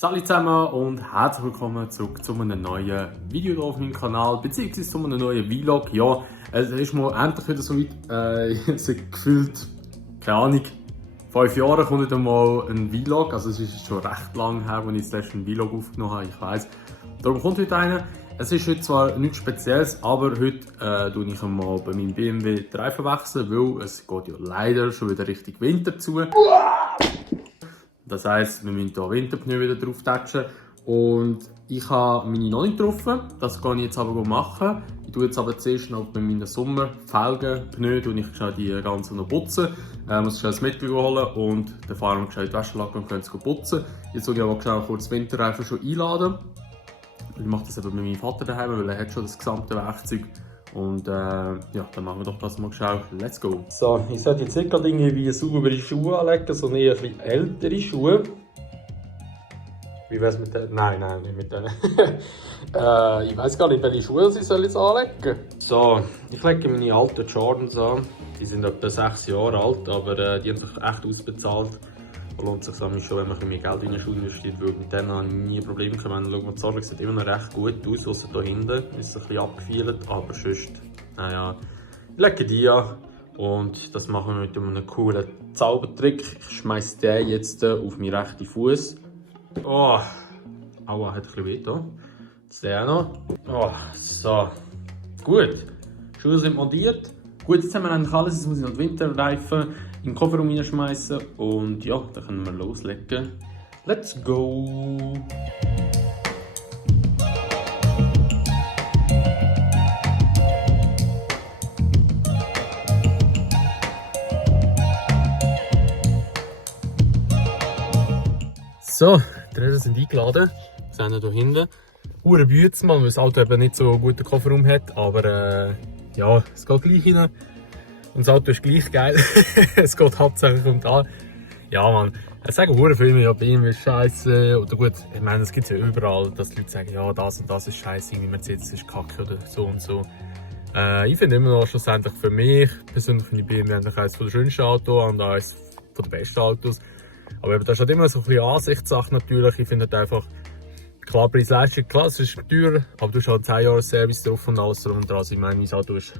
Salut zusammen und herzlich willkommen zurück zu einem neuen Video hier auf meinem Kanal, beziehungsweise zu einem neuen Vlog. Ja, es ist mal endlich wieder so weit, seit gefühlt, keine Ahnung, 5 Jahren kommt wieder mal ein Vlog. Also es ist schon recht lang her, als ich das letzte Vlog aufgenommen habe, ich weiss. Darum kommt heute einer. Es ist heute zwar nichts Spezielles, aber heute tue ich mal bei meinem BMW die Reifen wechseln, weil es geht ja leider schon wieder Richtung Winter zu. Das heisst, wir müssen hier Winterpneu wieder drauf tätschen. Und ich habe meine noch nicht getroffen. Das kann ich jetzt aber machen. Ich tue jetzt aber zuerst noch bei meinen Sommerfelgenpneu die ganzen noch putzen. Muss schnell das Mittel holen und dann fahren wir schnell die Wäschelacke und können es putzen. Jetzt soll ich aber schnell kurz die Winterreifen schon einladen. Ich mache das eben bei meinem Vater daheim, weil er hat schon das gesamte Werkzeug. Und ja, dann machen wir doch das mal schnell. Let's go! So, ich sollte jetzt nicht gerade irgendwie saubere Schuhe anlegen, sondern eher ein bisschen ältere Schuhe. Wie wär's mit denen? Nein, nicht mit denen. Ich weiß gar nicht, welche Schuhe ich soll jetzt anlegen. So, ich lege meine alten Jordans an. Die sind etwa 6 Jahre alt, aber die haben sich echt ausbezahlt. Da lohnt es sich schon, wenn man ein bisschen mehr Geld in den Schuh investiert, weil mit denen habe ich nie ein Problem gehabt. Schaut mal, die Sorge sieht immer noch recht gut aus, außer hier hinten ist ein bisschen abgefeilt, aber sonst, naja, ich lege die an und das machen wir mit einem coolen Zaubertrick. Ich schmeiße den jetzt auf meinen rechten Fuß. Oh, aua, hat ein bisschen weh da. Jetzt der noch. Oh, so, gut. Die Schuhe sind montiert. Gut, jetzt haben wir eigentlich alles, jetzt muss ich noch die Winterreifen in den Kofferraum reinschmeißen und ja, dann können wir loslegen. Let's go! So, die Räder sind eingeladen. Wir sehen hier hinten. Hure Bütze, weil das Auto eben nicht so einen guten Kofferraum hat, aber ja, es geht gleich rein. Und das Auto ist gleich geil. Es geht hauptsächlich um da. Ja, man. Es sagen hure viele, ja, BMW ist scheiße. Oder gut, ich meine, es gibt ja überall, dass die Leute sagen, ja, das und das ist scheiße, wie Mercedes ist kacke oder so und so. Ich finde immer noch schlussendlich für mich persönlich finde ich BMW eigentlich eines der schönsten Autos und eines der besten Autos. Aber das ist halt immer so ein bisschen Ansichtssache natürlich. Ich finde halt einfach, klar, Preis-Leistung, klar, es ist teuer, aber du hast halt 10 Jahre Service drauf und alles drum und dran. Also ich meine, mein Auto ist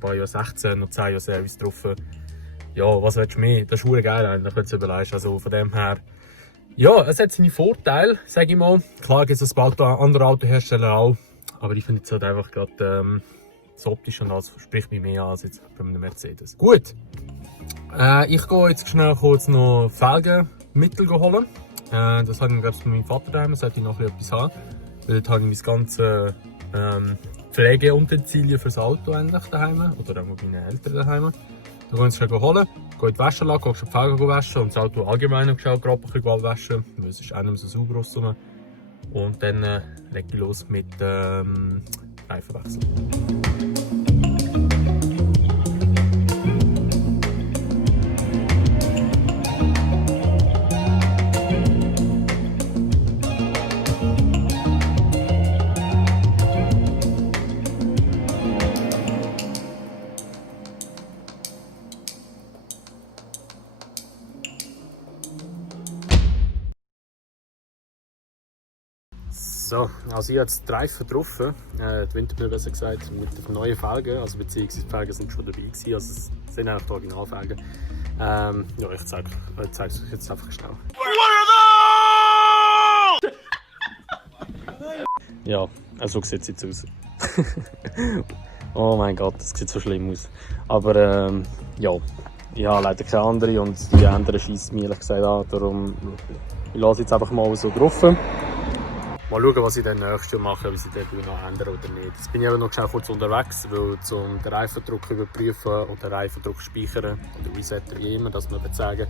bei Jahr 16 und 10 Jahre Service drauf. Ja, was willst du mehr? Das ist verdammt geil eigentlich, wenn du es überlegst. Also von dem her, ja, es hat seine Vorteile, sage ich mal. Klar gibt es ein paar andere Autohersteller auch, aber ich finde es halt einfach gerade das optisch und alles spricht mich mehr an als jetzt bei einem Mercedes. Gut, ich gehe jetzt schnell kurz noch Felgenmittel holen. Das habe ich, glaube ich, bei meinem Vater daheim, sollte ich noch etwas haben. Weil dort habe ich meine ganzen Pflegeutensilien für das Auto eigentlich daheim. Oder auch bei meinen Eltern daheim. Da gehe ich schnell holen, gehe in die Wäschanlage, gehe die Felgen waschen und das Auto allgemein gerade ein bisschen waschen. Weil es ist auch nicht mehr so sauber aussen. Und dann lege ich los mit Reifenwechsel. So, also ich habe jetzt die Reifen drauf, die Winterpneu besser gesagt, mit den neuen Felgen, also beziehungsweise die Felgen sind schon dabei gewesen, also es sind eigentlich die Originalfelgen. Ja, ich zeige es euch jetzt einfach schnell. Ja, also so sieht es jetzt aus. Oh mein Gott, das sieht so schlimm aus. Aber ja, ich habe leider keine andere und die anderen schießen mir ehrlich gesagt an, darum ich lasse jetzt einfach mal so drauf. Mal schauen, was ich dann nächstes Jahr mache, ob ich den noch ändere oder nicht. Jetzt bin ich aber noch schnell kurz unterwegs, weil um den Reifendruck überprüfen oder den Reifendruck speichern oder resetten, wie immer, das man sagen,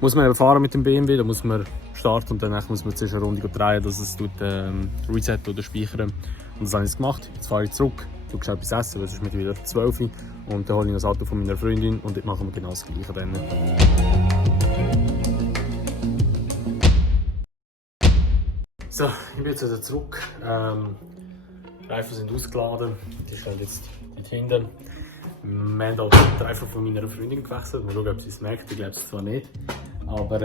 muss man eben fahren mit dem BMW, da muss man starten und danach muss man zuerst eine Runde drehen, dass es resetten oder speichern. Und das habe ich jetzt gemacht. Jetzt fahre ich zurück, schaue schnell etwas essen, weil es ist mit wieder 12 Uhr und dann hole ich das Auto von meiner Freundin und dort machen wir genau das Gleiche dann. So, ich bin jetzt wieder zurück. Die Reifen sind ausgeladen, die stehen jetzt dort hinten. Wir haben auch die Reifen von meiner Freundin gewechselt. Mal schauen, ob sie es merkt, ich glaube es zwar nicht. Aber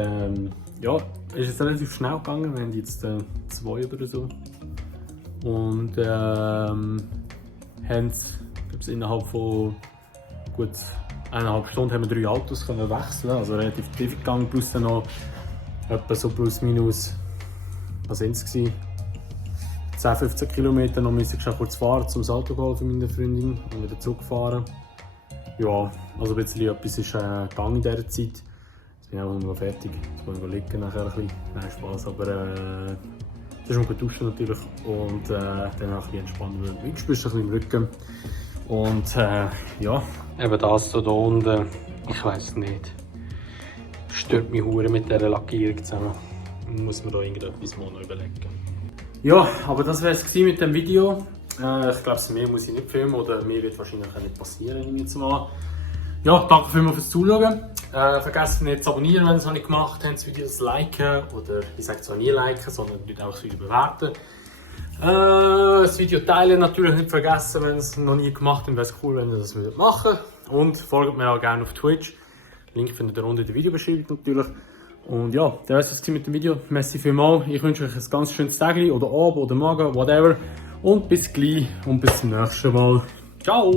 ja, es ist relativ schnell gegangen. Wir haben jetzt 2 oder so. Und haben innerhalb von gut 1,5 Stunden haben wir 3 Autos können wechseln. Also relativ tief gegangen, plus dann noch etwa so plus minus, was sind es gewesen? 10-15 Kilometer noch müssen wir kurz fahren, um das Auto zu holen für meine Freundin und wieder zurückfahren. Ja, also ein bisschen etwas ist gegangen in dieser Zeit. Jetzt bin ich auch noch fertig. Jetzt wollen wir liegen nachher ein bisschen. Nein, Spaß, aber das ist schon gut duschen natürlich und dann auch ein bisschen entspannen, weil ich spüre ein bisschen im Rücken. Und ja, eben das so da unten, ich weiß nicht, stört mich hure mit dieser Lackierung zusammen. Muss man da irgendetwas mal noch überlegen. Ja, aber das wäre es mit dem Video. Ich glaube, mehr muss ich nicht filmen oder mehr wird wahrscheinlich auch nicht passieren, nehme ich jetzt mal. Ja, danke vielmals fürs Zuschauen. Vergesst nicht zu abonnieren, wenn ihr es noch nicht gemacht habt, das Video zu liken. Oder ich sage zwar nie liken, sondern nicht auch das Video bewerten. Das Video teilen natürlich nicht vergessen, wenn ihr es noch nie gemacht habt. Wäre es cool, wenn ihr das machen würdet. Und folgt mir auch gerne auf Twitch. Link findet ihr unten in der Videobeschreibung natürlich. Und ja, das war es mit dem Video. Merci vielmals. Ich wünsche euch ein ganz schönes Tag oder Abend oder Morgen, whatever. Und bis gleich und bis zum nächsten Mal. Ciao!